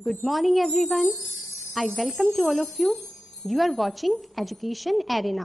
Good morning, everyone. I welcome to all of you. You are watching Education Arena.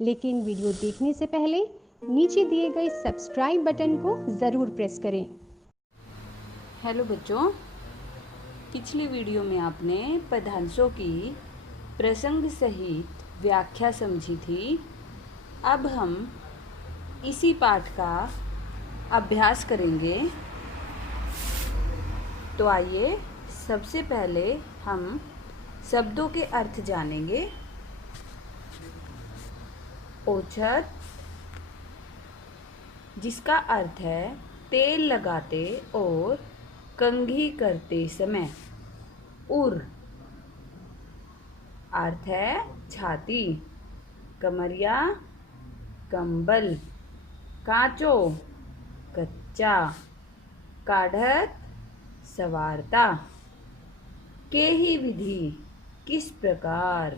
लेकिन video देखने से पहले नीचे दिए गए सब्सक्राइब बटन को ज़रूर प्रेस करें। हेलो बच्चों, पिछली वीडियो में आपने पदांशों की प्रसंग सहित व्याख्या समझी थी। अब हम इसी पाठ का अभ्यास करेंगे। तो आइए सबसे पहले हम शब्दों के अर्थ जानेंगे। औछत, जिसका अर्थ है तेल लगाते और कंघी करते समय। उर, अर्थ है छाती। कमरिया, कंबल। कांचो, कच्चा। काढ़त, सवारता। केही विधि, किस प्रकार।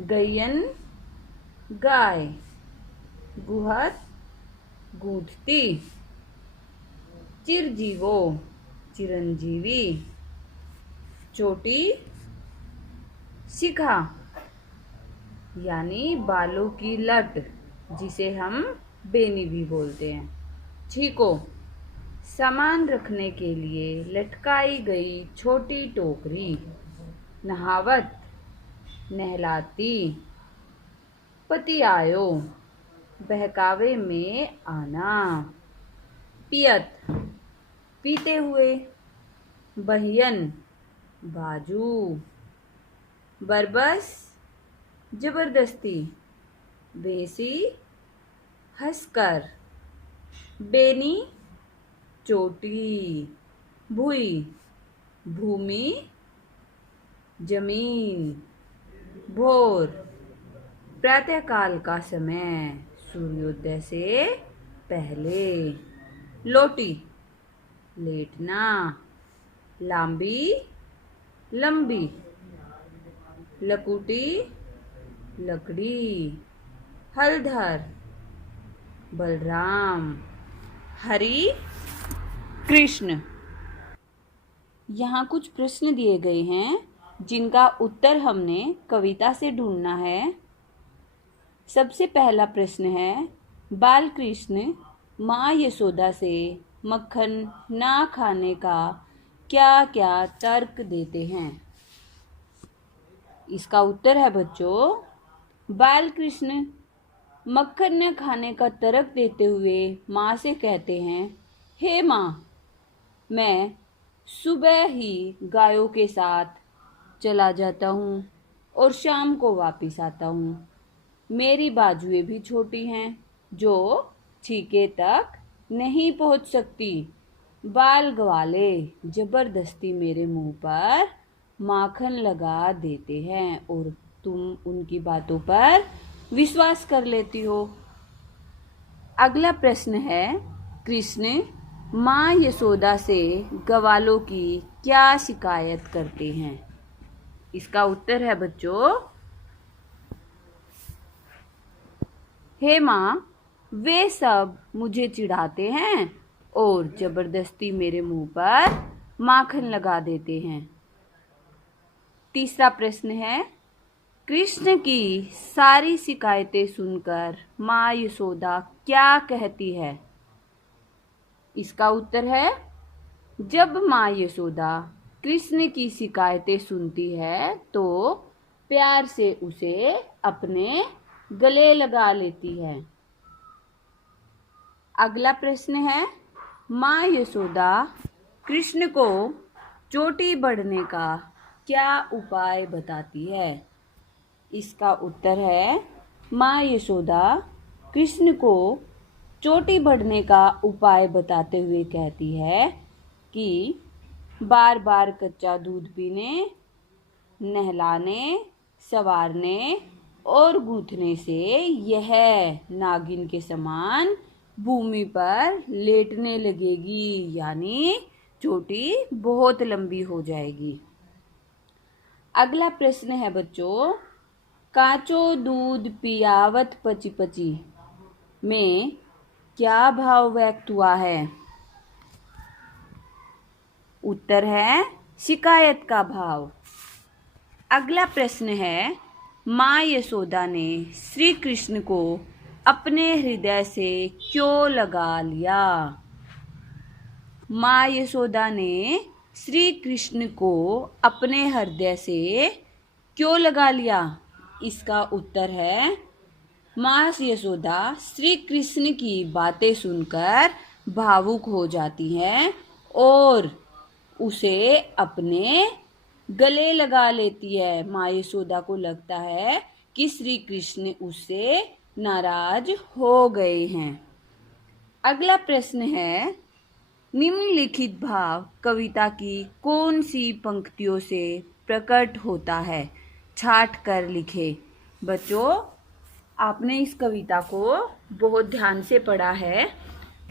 गयन, गाय। गुहत, गूंथती। चिरजीवो, चिरंजीवी। चोटी, शिखा यानी बालों की लट, जिसे हम बेनी भी बोलते हैं। छीको, सामान रखने के लिए लटकाई गई छोटी टोकरी। नहावत, नहलाती। पतियायो, बहकावे में आना। पियत, पीते हुए। बहियन, बाजू। बरबस, जबरदस्ती। बेसी, हंसकर। बेनी, चोटी। भुई, भूमि, जमीन। भोर, प्रातःकाल का समय, सूर्योदय से पहले। लोटी, लेटना। लांबी, लंबी। लकुटी, लकड़ी। हलधर, बलराम। हरि, कृष्ण। यहाँ कुछ प्रश्न दिए गए हैं जिनका उत्तर हमने कविता से ढूंढना है। सबसे पहला प्रश्न है, बाल कृष्ण माँ यशोदा से मक्खन ना खाने का क्या क्या तर्क देते हैं। इसका उत्तर है बच्चों, बाल कृष्ण मक्खन न खाने का तर्क देते हुए माँ से कहते हैं, हे माँ, मैं सुबह ही गायों के साथ चला जाता हूँ और शाम को वापस आता हूँ। मेरी बाजुएं भी छोटी हैं जो छीके तक नहीं पहुँच सकती। बाल ग्वाले जबरदस्ती मेरे मुंह पर माखन लगा देते हैं और तुम उनकी बातों पर विश्वास कर लेती हो। अगला प्रश्न है, कृष्ण माँ यशोदा से ग्वालों की क्या शिकायत करते हैं। इसका उत्तर है बच्चों, हे माँ, वे सब मुझे चिढ़ाते हैं और जबरदस्ती मेरे मुंह पर माखन लगा देते हैं। तीसरा प्रश्न है, कृष्ण की सारी शिकायतें सुनकर माँ यशोदा क्या कहती है। इसका उत्तर है, जब माँ यशोदा कृष्ण की शिकायतें सुनती है तो प्यार से उसे अपने गले लगा लेती है। अगला प्रश्न है, माँ यशोदा कृष्ण को चोटी बढ़ने का क्या उपाय बताती है। इसका उत्तर है, माँ यशोदा कृष्ण को चोटी बढ़ने का उपाय बताते हुए कहती है कि बार बार कच्चा दूध पीने, नहलाने, संवारने और गूंथने से यह नागिन के समान भूमि पर लेटने लगेगी, यानी चोटी बहुत लंबी हो जाएगी। अगला प्रश्न है बच्चों, काचो दूध पियावत पची पची में क्या भाव व्यक्त हुआ है। उत्तर है शिकायत का भाव। अगला प्रश्न है, माँ यशोदा ने श्री कृष्ण को अपने हृदय से क्यों लगा लिया? माँ यशोदा ने श्री कृष्ण को अपने हृदय से क्यों लगा लिया? इसका उत्तर है, माँ यशोदा श्री कृष्ण की बातें सुनकर भावुक हो जाती हैं और उसे अपने गले लगा लेती है। माँ यशोदा को लगता है कि श्री कृष्ण उससे नाराज हो गए हैं। अगला प्रश्न है, निम्नलिखित भाव कविता की कौन सी पंक्तियों से प्रकट होता है? छाट कर लिखे। बच्चों, आपने इस कविता को बहुत ध्यान से पढ़ा है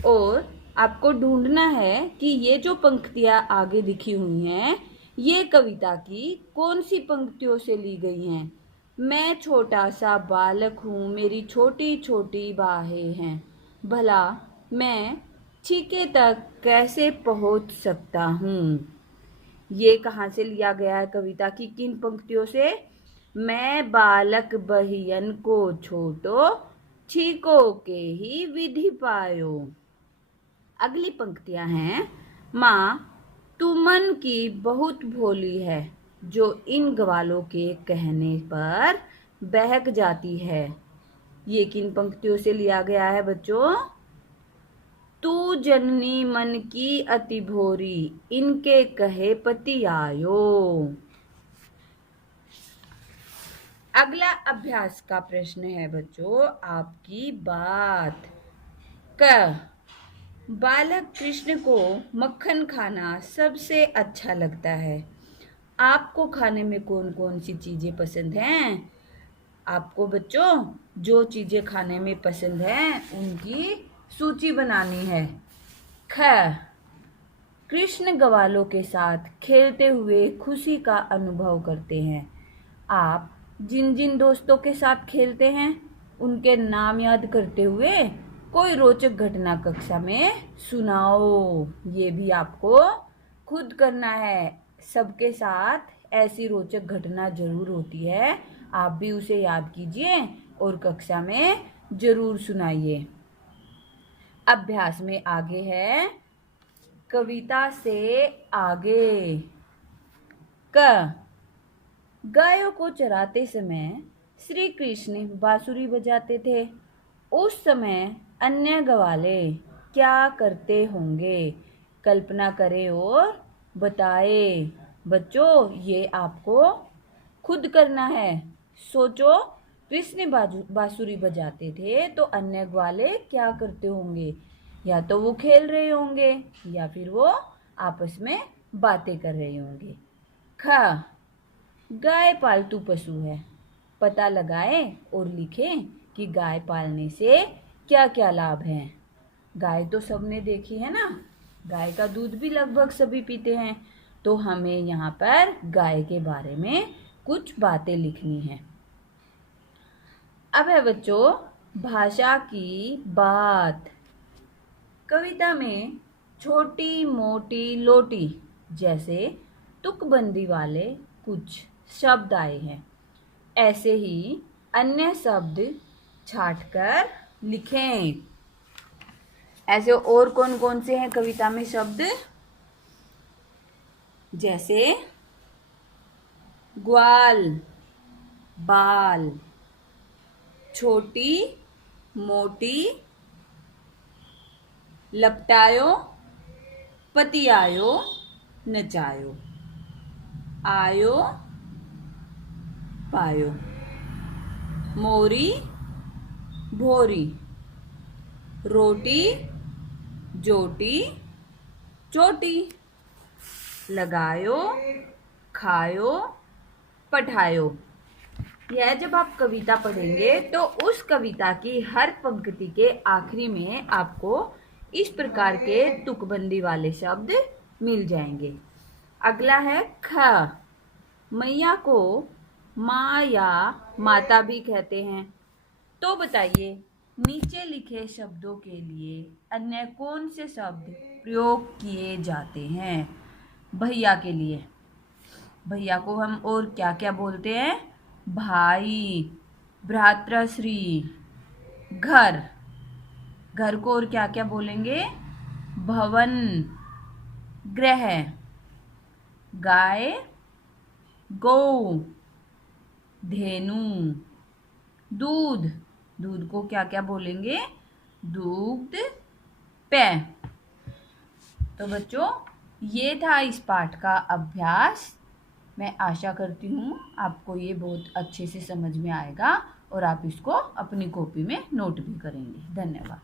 और आपको ढूंढना है कि ये जो पंक्तियां आगे लिखी हुई हैं, ये कविता की कौन सी पंक्तियों से ली गई हैं। मैं छोटा सा बालक हूँ, मेरी छोटी छोटी बाहें हैं, भला मैं छीके तक कैसे पहुँच सकता हूँ। ये कहाँ से लिया गया है? कविता की किन पंक्तियों से? मैं बालक बहियन को छोटो, छीको के ही विधि पायो। अगली पंक्तियां हैं, माँ तू मन की बहुत भोली है, जो इन ग्वालों के कहने पर बहक जाती है। ये किन पंक्तियों से लिया गया है बच्चों? तू जननी मन की अति भोरी, इनके कहे पति आयो। अगला अभ्यास का प्रश्न है बच्चों, आपकी बात। क बालक कृष्ण को मक्खन खाना सबसे अच्छा लगता है। आपको खाने में कौन कौन सी चीजें पसंद हैं? आपको बच्चों जो चीजें खाने में पसंद हैं उनकी सूची बनानी है। ख कृष्ण ग्वालों के साथ खेलते हुए खुशी का अनुभव करते हैं। आप जिन जिन दोस्तों के साथ खेलते हैं उनके नाम याद करते हुए कोई रोचक घटना कक्षा में सुनाओ। ये भी आपको खुद करना है। सबके साथ ऐसी रोचक घटना जरूर होती है, आप भी उसे याद कीजिए और कक्षा में जरूर सुनाइए। अभ्यास में आगे है, कविता से आगे। क गायों को चराते समय श्री कृष्ण बांसुरी बजाते थे। उस समय अन्य ग्वाले क्या करते होंगे? कल्पना करें और बताएं। बच्चों, ये आपको खुद करना है। सोचो, कृष्ण बांसुरी बजाते थे तो अन्य ग्वाले क्या करते होंगे? या तो वो खेल रहे होंगे या फिर वो आपस में बातें कर रहे होंगे। ख गाय पालतू पशु है। पता लगाएं और लिखें कि गाय पालने से क्या क्या लाभ हैं। गाय तो सबने देखी है ना, गाय का दूध भी लगभग सभी पीते हैं, तो हमें यहाँ पर गाय के बारे में कुछ बातें लिखनी है। अब है बच्चों भाषा की बात। कविता में छोटी मोटी लोटी जैसे तुकबंदी वाले कुछ शब्द आए हैं। ऐसे ही अन्य शब्द छांटकर लिखें। ऐसे और कौन कौन से हैं कविता में शब्द? जैसे ग्वाल, बाल, छोटी मोटी, लपटायो, पति आयो, नचायो, आयो पायो, मोरी भोरी, रोटी जोटी चोटी, लगायो खायो पठायो। यह जब आप कविता पढ़ेंगे तो उस कविता की हर पंक्ति के आखिरी में आपको इस प्रकार के तुकबंदी वाले शब्द मिल जाएंगे। अगला है ख। मैया को माँ या माता भी कहते हैं। तो बताइए, नीचे लिखे शब्दों के लिए अन्य कौन से शब्द प्रयोग किए जाते हैं? भैया के लिए भैया को हम और क्या क्या बोलते हैं? भाई, भ्रातृश्री। घर, घर को और क्या क्या बोलेंगे? भवन, गृह। गाय, गौ। धेनु, दूध, दूध को क्या क्या बोलेंगे? दूध, पेय। तो बच्चों, ये था इस पाठ का अभ्यास। मैं आशा करती हूँ आपको ये बहुत अच्छे से समझ में आएगा और आप इसको अपनी कॉपी में नोट भी करेंगे। धन्यवाद।